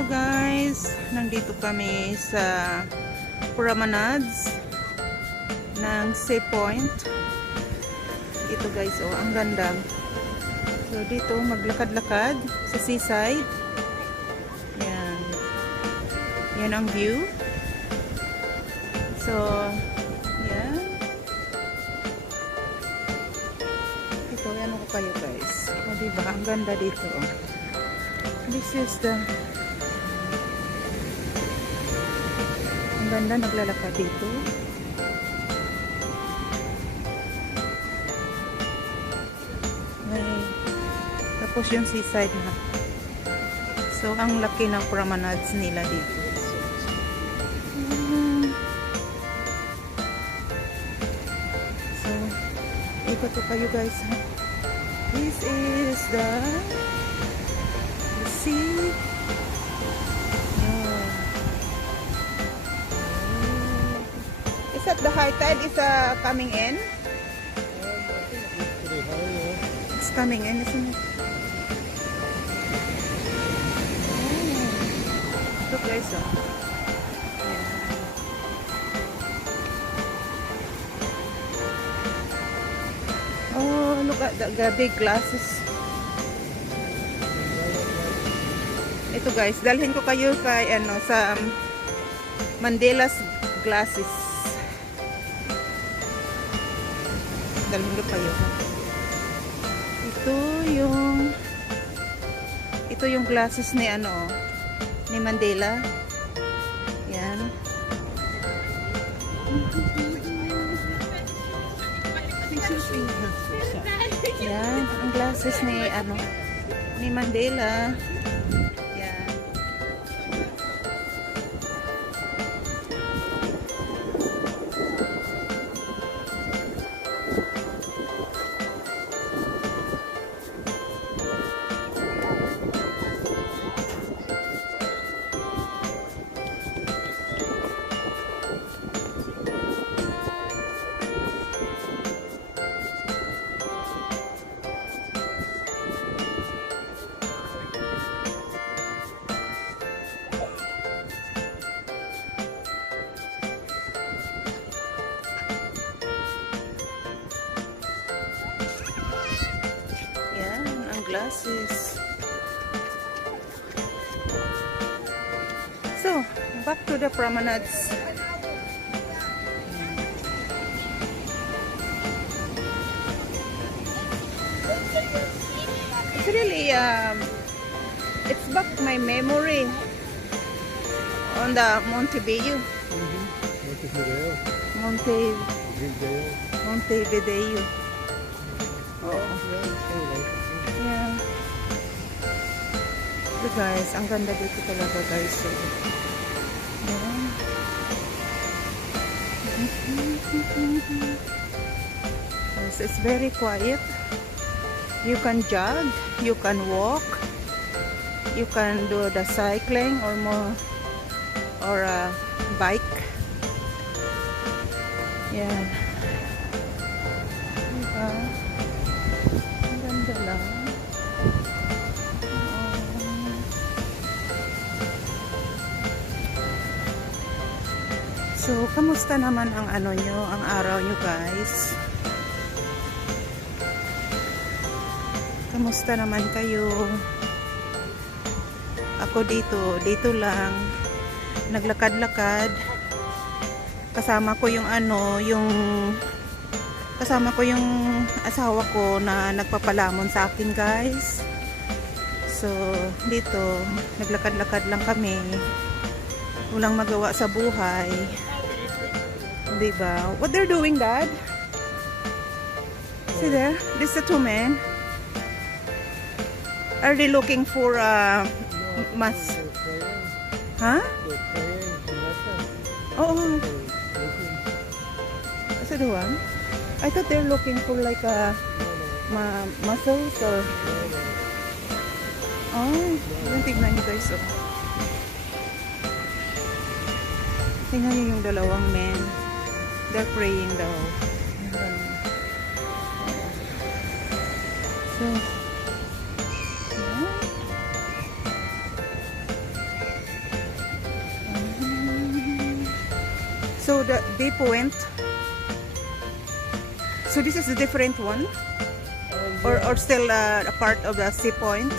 Hello guys, nandito kami sa promenades ng Sea Point. Ito guys, oh, ang ganda. So dito maglakad-lakad sa seaside. Yan. Yan ang view. So, yan. Ito, yan ako kayo guys. O diba, ang ganda dito. Oh. This is the ang ganda, naglalakad dito. May, tapos yung seaside na. So, ang laki ng promenades nila dito. So, ikot ko kayo guys. Ha? This is the sea. Is that the high tide is coming in? It's coming in, isn't it? Oh. Look guys, oh. Oh, look at the big glasses. Ito guys, dalhin ko kayo kay ano sa Mandela's glasses. Dalhin ko kayo. Ito yung glasses ni ano ni Mandela. Yan. Yan, ang glasses ni ano ni Mandela. Glasses. So, back to the promenades. It's really, it's back my memory on the Montevideo. Montevideo. Oh. Yeah. So guys, ang ganda dito talaga guys. So, yeah. So it's very quiet. You can jog, you can walk, you can do the cycling or more or a bike. Yeah. Ang ganda lang. So, kamusta naman ang ano nyo, ang araw nyo guys? Kamusta naman kayo? Ako dito lang, naglakad-lakad. Kasama ko yung asawa ko na nagpapalamon sa akin guys. So, dito, naglakad-lakad lang kami. Walang magawa sa buhay. Diba? What they're doing, Dad? See there? This is the two men. Are they looking for a mas? Huh? Oh. Is it the one? I thought they're looking for like a muscles or. Oh, tignan nyo guys. Oh. Tingnan nyo yung dalawang men. They're praying daw. So, yeah. So the Bay Point. So this is a different one, or still a part of the Sea Point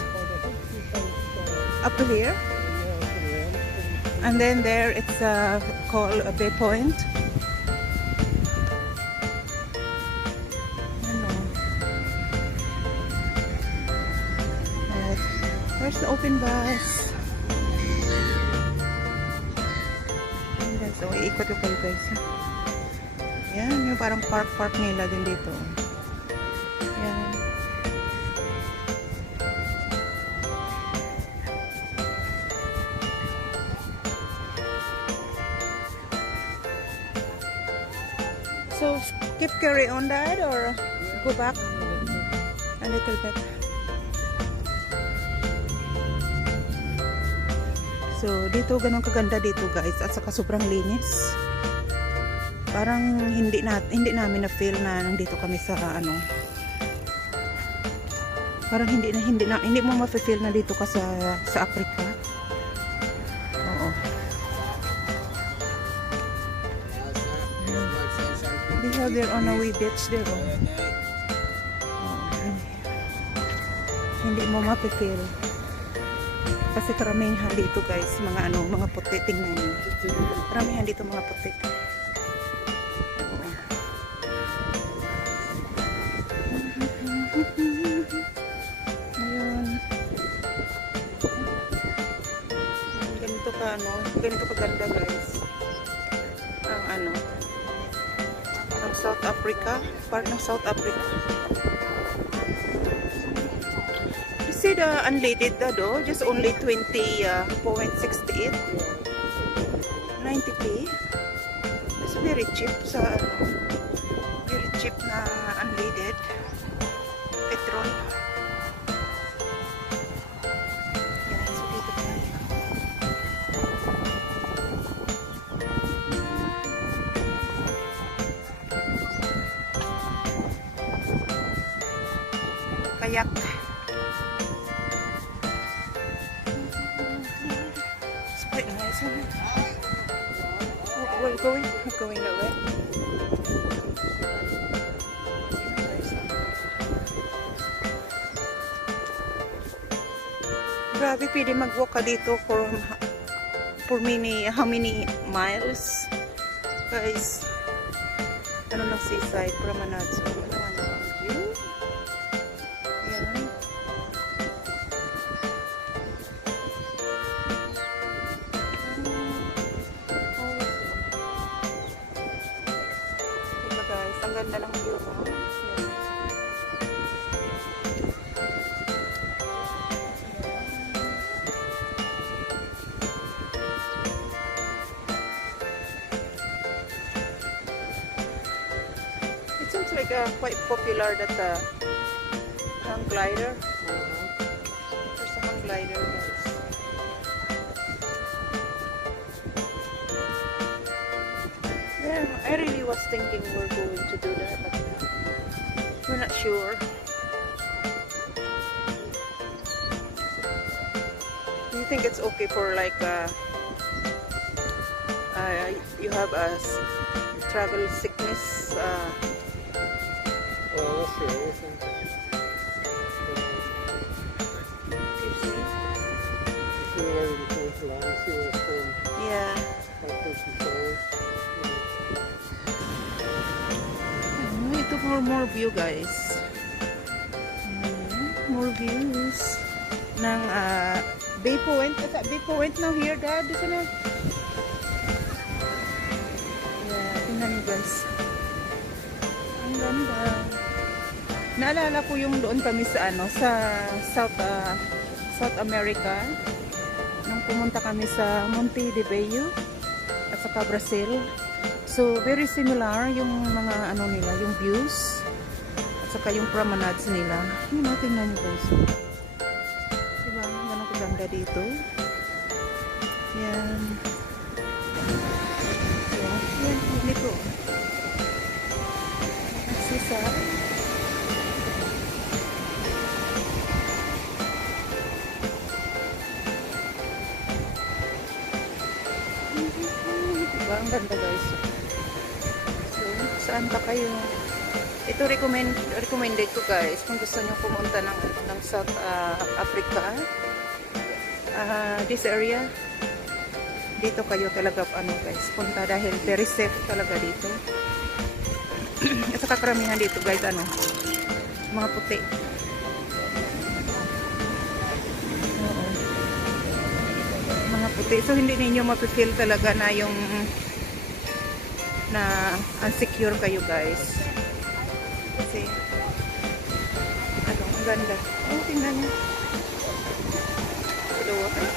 up to here, and then there it's called a Bay Point. There's the open bus. And then, so, iikot ko kayo guys. Yan, yung parang park nila din dito. Yan. So, keep carry on that or go back a little bit. So, dito ganun kaganda dito guys at saka sobrang linis. Parang hindi namin na feel na nandito kami sa ano. Parang hindi mo ma-feel na dito ka sa Africa. Oo. They have their own away beach there. Hindi mo ma-feel. Kasi karamihan dito guys, mga puti, tingnan niyo. Karamihan dito mga puti. Ayun. Ganito kaganda guys. Ang South Africa, part ng South Africa. See the unleaded though, just only 20.68 90p. It's very cheap very cheap na unleaded petrol. Yan, so dito tayo. Kayak. We're going that way. Grabe, pwede mag-walk ka dito for how many miles? Guys, ano ng seaside promenade. So, view. Yan. Ang ganda ng view mo. It seems like quite popular that hang glider. There's a hang glider guys. Yeah, I really was thinking we're going to do that, but we're not sure. Do you think it's okay for like you have a travel sickness? Well, we'll see. You see? Yeah. Ito more view guys. More views ng Bay Point. Is that Bay Point now here, Dad? Isn't it? Yeah, tingnan niyo guys. Ang ganda. Naalala ko yung doon kami sa South America. Nung pumunta kami sa Monte de Bello at saka Brazil. So, very similar yung mga nila, yung views at saka yung promenades nila. Tingnan nyo guys. Diba? Ganun kaganda dito. Yan. Yan. Dito. Nagsisa. Diba? Ang ganda guys. saan pa kayo. Ito recommended ko guys kung gusto nyo pumunta ng South Africa. This area, dito kayo talaga guys punta dahil very safe talaga dito. At saka karamihan dito guys mga puti. Oo. Mga puti. So hindi ninyo mapifeel talaga na yung na unsecure kayo guys. Kasi ang ganda. Oh, tingnan nyo. Dalawa kayo.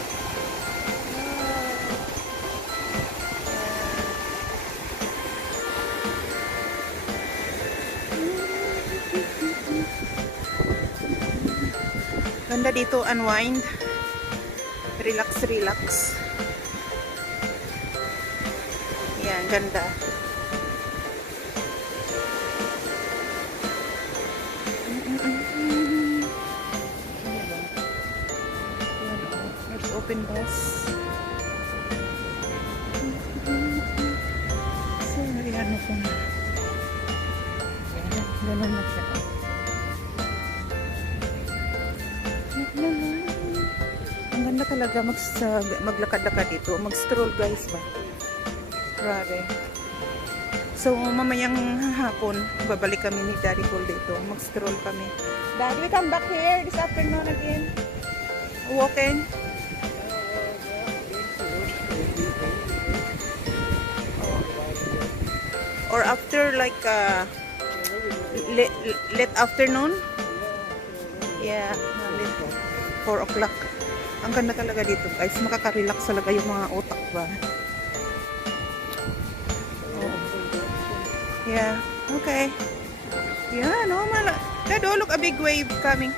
Ganda dito, unwind. Relax. Yan, ganda. There's open bus. So, yan po na. Yan, ganun na siya. Ang ganda talaga maglakad-lakad dito. Mag-stroll guys ba? Grabe. So mamayang hapon, babalik kami ni Daddy Cole dito. Mag-stroll kami. Dad, we come back here this afternoon again. Walking. Or after like late afternoon. Yeah, 4 o'clock. Ang ganda talaga dito guys. Makaka-relax talaga yung mga utak ba. Oh. Yeah, okay. Yeah, no, Dad, oh, look, a big wave coming.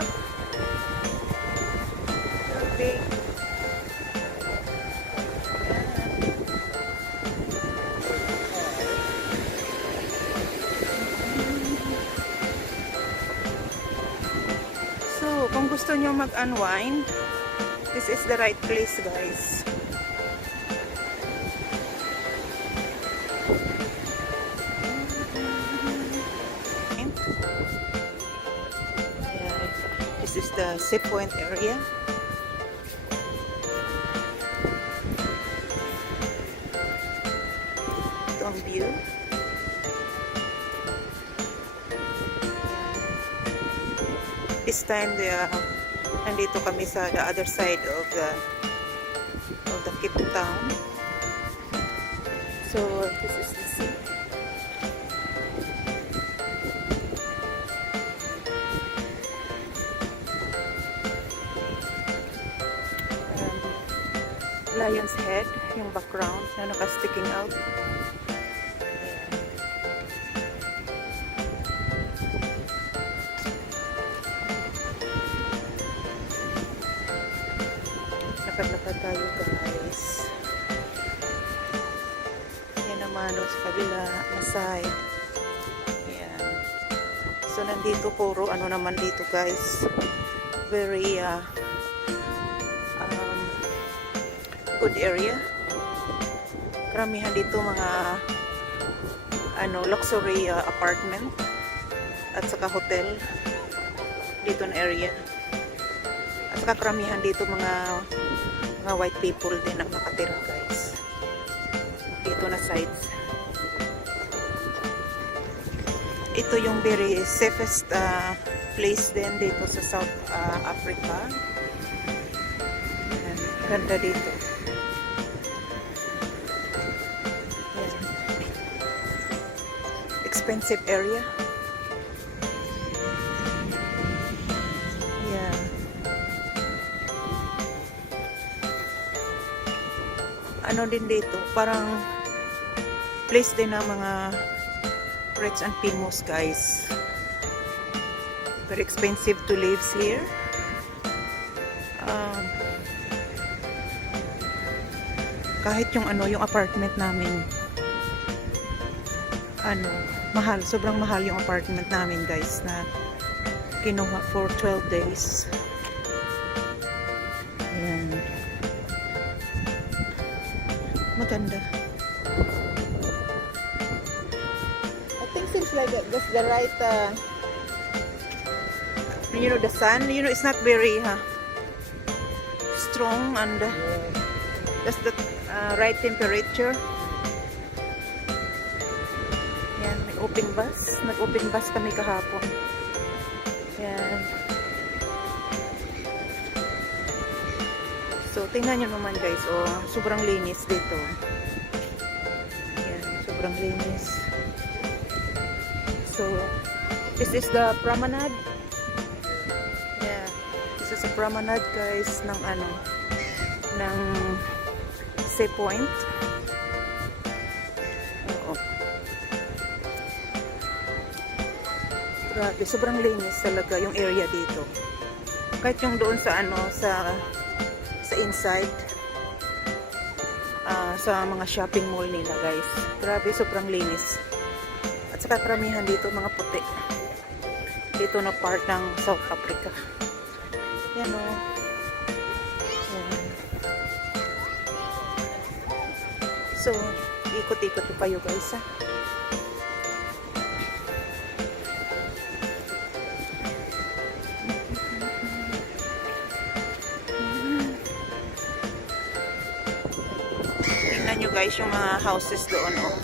Look. Big. Kung gusto nyo mag-unwind, this is the right place guys. This is the Sea Point area. Ito ang view. This time nandito kami sa the other side of the Cape Town. So this is the sea. Lion's head yung background na naka-sticking out. Lakad-lakad tayo guys. Yan naman sa kabila na side. Yan. So nandito puro naman dito guys. Very good area. Karamihan dito mga luxury apartment at saka hotel dito na area. At saka karamihan dito mga white people din ang nakatira guys dito na sides. Ito yung very safest place din dito sa South Africa. Ayan, ganda dito. Ayan. Expensive area. Din dito, parang place din ng mga rich and famous guys. Very expensive to live here. Kahit yung yung apartment namin, mahal, sobrang mahal yung apartment namin guys na kinuha for 12 days. Ayan. Maganda. like just the right, you know, the sun, you know, it's not very strong, and just the right temperature. Yan, may open bus. Nag-open bus kami kahapon. Yan. So, tingnan nyo naman guys, oh, sobrang linis dito. Yan, sobrang linis. So, this is the promenade. Yeah, this is a promenade guys ng ano, ng Sea Point. Oo. Grabe, sobrang linis talaga yung area dito. Kahit yung doon sa ano, sa inside, sa mga shopping mall nila guys. Grabe, sobrang linis. At saka karamihan dito mga puti. Dito na part ng South Africa. Yan o. Yan. So, ikot-ikot pa kayo guys ha. Nyo guys yung mga houses doon, oh.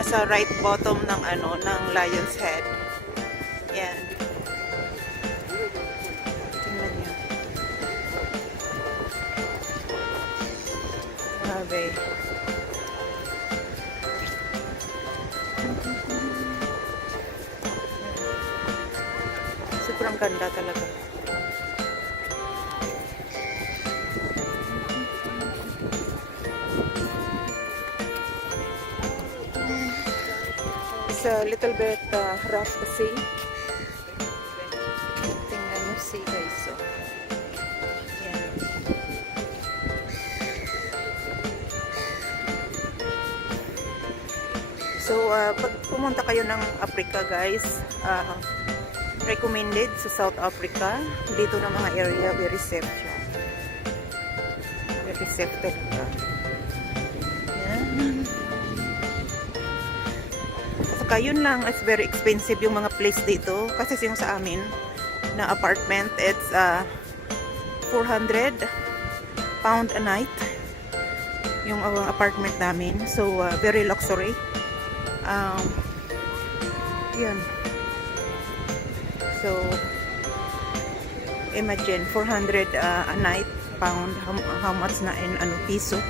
Nasa right bottom ng ano, ng Lion's Head. Yan. Tingnan nyo. Grabe. Sobrang ganda talaga. A little bit rough to see. Tingnan nyo see guys. So, yan. So, pag pumunta kayo ng Africa guys, recommended sa South Africa. Dito na mga area, very safe siya. Very safe talaga. Yan. Saka yun lang, it's very expensive yung mga place dito. Kasi yung sa amin na apartment, it's 400 pound a night yung apartment namin. So, very luxury. Yun. So, imagine, 400 a night, pound, how much na in ano, piso.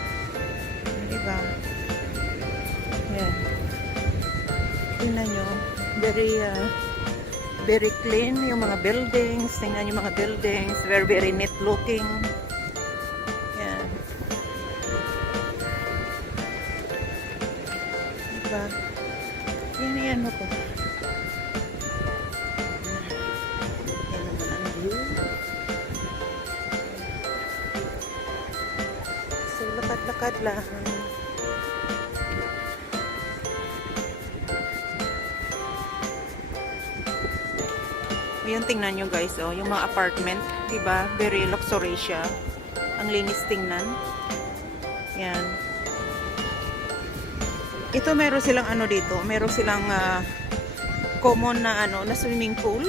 Diba? Yan. Tingnan nyo, very clean yung mga buildings. Tingnan yung mga buildings, very neat looking. Yan. Diba? Yan mo po. Yan naman ang view. So, lakad-lakad lang. Yung tingnan nyo guys, oh, yung mga apartment, diba? Very luxury siya. Ang linis tingnan. Yan. Ito meron silang ano dito, meron silang common na ano, na swimming pool.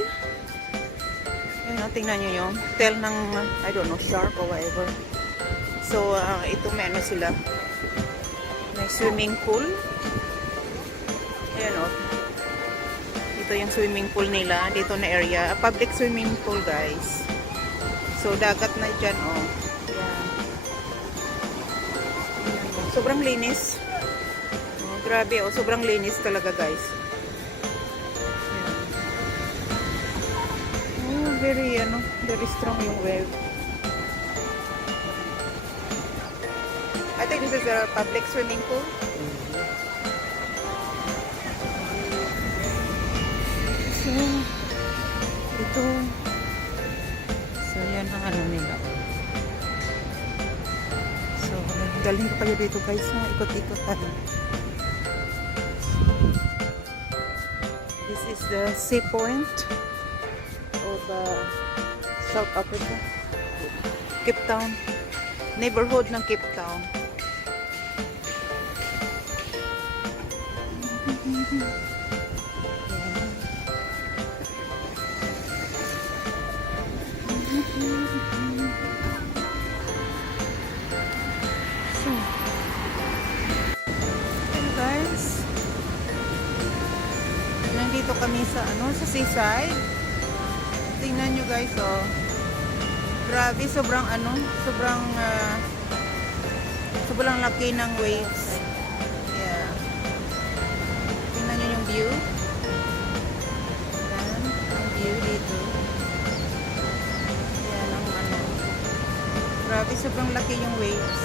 Yan, oh, tingnan nyo yung tail ng, I don't know, shark or whatever. So, ito may ano sila. May swimming pool. Ayan, oh. Ito yung swimming pool nila dito na area, a public swimming pool guys. So dagat na dyan, oh. Yan. Sobrang linis, oh, grabe, oh, sobrang linis talaga guys. Yan. Oh, very ano, very strong yung wave. I think this is a public swimming pool. So, ito. So, yan ang ano nila. So, galing ko kayo dito guys. Ikot-ikot tayo. This is the Sea Point of South Africa. Cape Town. Neighborhood ng Cape Town. So, hello guys. Nandito kami sa sa seaside. Tingnan nyo guys, oh. Grabe, sobrang sobrang laki ng waves. Yeah. Tingnan nyo yung view. Yan, ang view dito. Yan ang grabe, sobrang laki yung waves.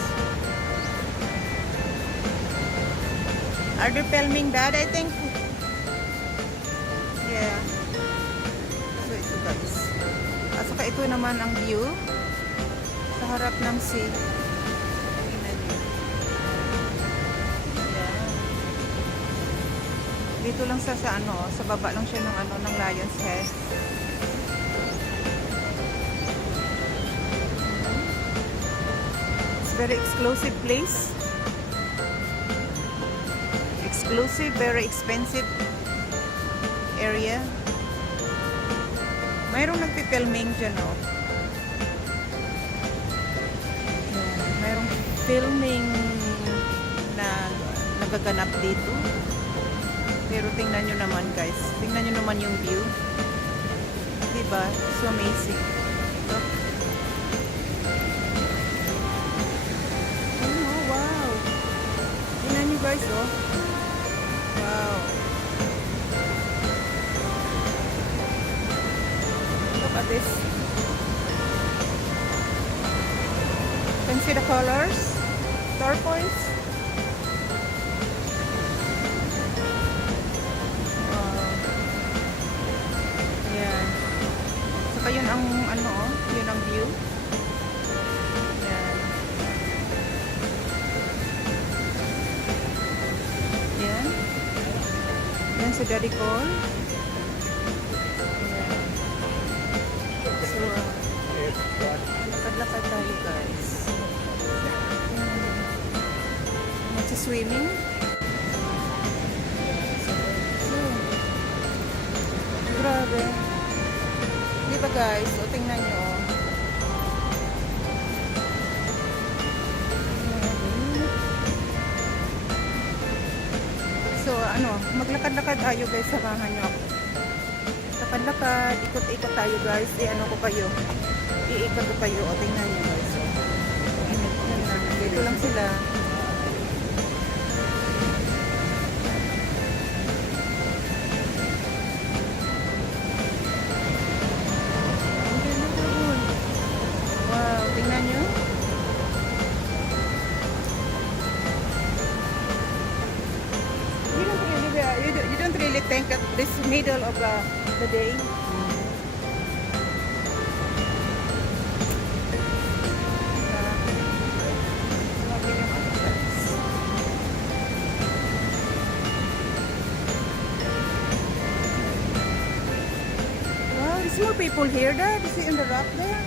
Are they filming that? I think. Yeah. So ito guys. At saka ito naman ang view sa harap ng sea. Tingnan nyo. Yeah. Dito lang sa sa baba lang siya ng Lion's Head. It's very exclusive place. Exclusive, very expensive area. Mayroong nagpi-filming dyan, oh. Yan. Mayroong filming na nagaganap dito. Pero tingnan nyo naman guys. Tingnan nyo naman yung view. Diba? So amazing. Ito. Oh, wow. Tingnan nyo guys, oh. Wow. Look at this. Can you see the colors? Turquoise. Wow. Yan. Saka yun ang yun ang view. Yan. Yan. Yan si Daddy Cole. So, lakad-lakad tayo guys. Swimming. So, grabe. Di ba guys? O, tingnan nyo. So, maglakad-lakad tayo guys. Samahan nyo ako. Lakad-lakad. Ikot-ikot tayo guys. Ko kayo. Iikot ko kayo. O, tingnan nyo guys. O. Dito lang sila. Tingnan nyo. You don't really think at this middle of the day. Wow, there's more people here. Dad, you see in the rock there?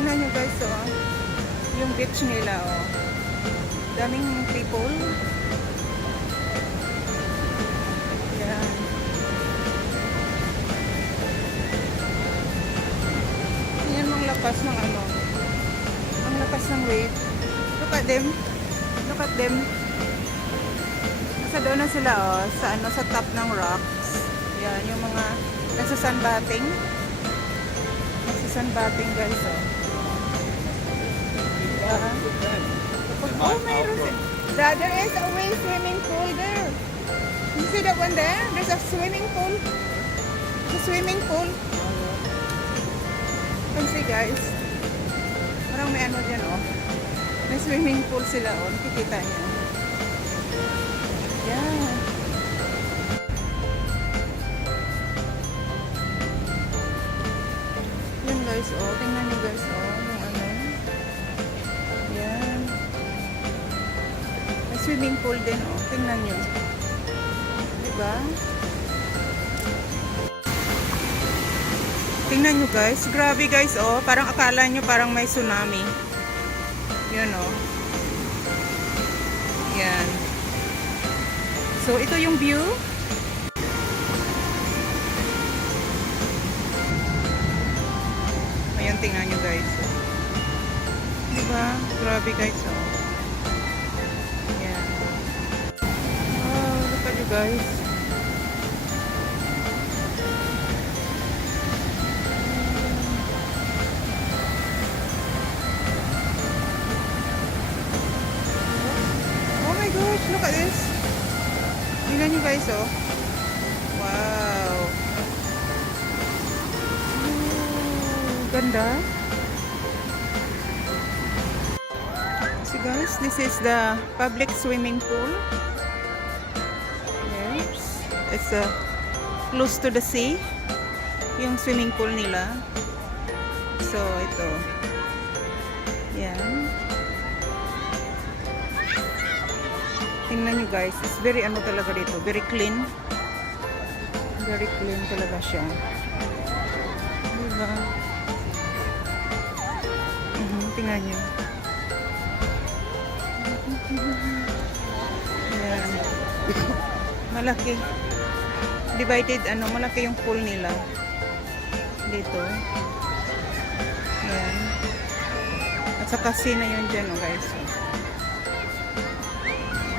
Tingnan nyo guys, oh. Yung beach nila, oh. Daming people. Yan. Yan ang lakas ng ang lakas ng wave. Look at them. Look at them. Nasa doon na sila, oh. Sa top ng rocks. Yan, yung mga nagsasunbathing. Nagsasunbathing guys, oh. Oh, there is a swimming pool there. You see that one there? There's a swimming pool. It's a swimming pool. You can see guys. Parang may dyan, oh. May swimming pool sila, oh. Nakikita niyo. Yeah. Yun guys, oh. Tingnan niyo guys, oh. Swimming pool din, oh. Tingnan nyo. Diba? Tingnan nyo guys. Grabe guys, oh. Parang akala nyo parang may tsunami. Yun, oh. Yan. So, ito yung view. Yan, tingnan nyo guys. Diba? Grabe guys. Oh. Yan. Wow, look at you guys. Oh my gosh, look at this. Tingnan nyo guys, oh. Wow. Ganda. So guys, this is the public swimming pool. Yes. It's close to the sea. Yung swimming pool nila. So, ito. Yan. Tingnan nyo guys. It's very ano talaga dito. Very clean. Very clean talaga siya. Diba? Tingnan nyo. Ayan. Malaki. Divided, malaki yung pool nila. Dito. Ayan. At saka na yun dyan, guys.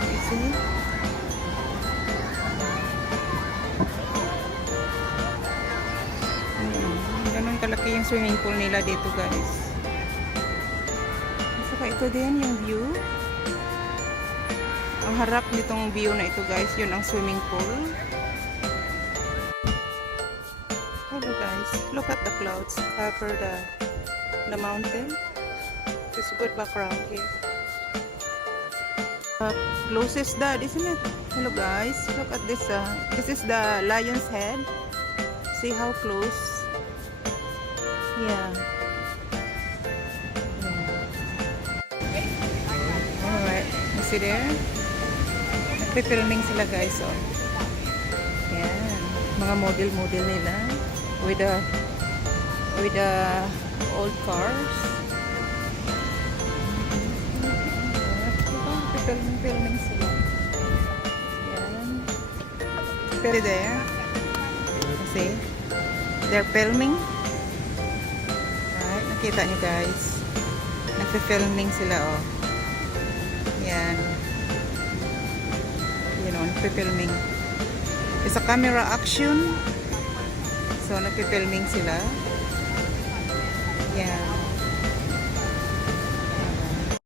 You see? Ganun kalaki yung swimming pool nila dito, guys. Ito din yung view. Ang harap nitong view na ito guys, yun ang swimming pool. Hello guys, look at the clouds cover the mountain. It's a good background here. Closest that, isn't it? Hello guys, look at this. This is the lion's head. See how close? Yeah. See there? Nagpe-filming sila guys, oh. Yan. Mga model-model nila with the old cars. Nagpe-filming sila. Yan. Pero there. See? They're filming. Right? Nakita nyo guys. Nagpe-filming sila, oh. Yan. You know, nagpe-filming. It's a camera action. So, nagpe-filming sila. Yan.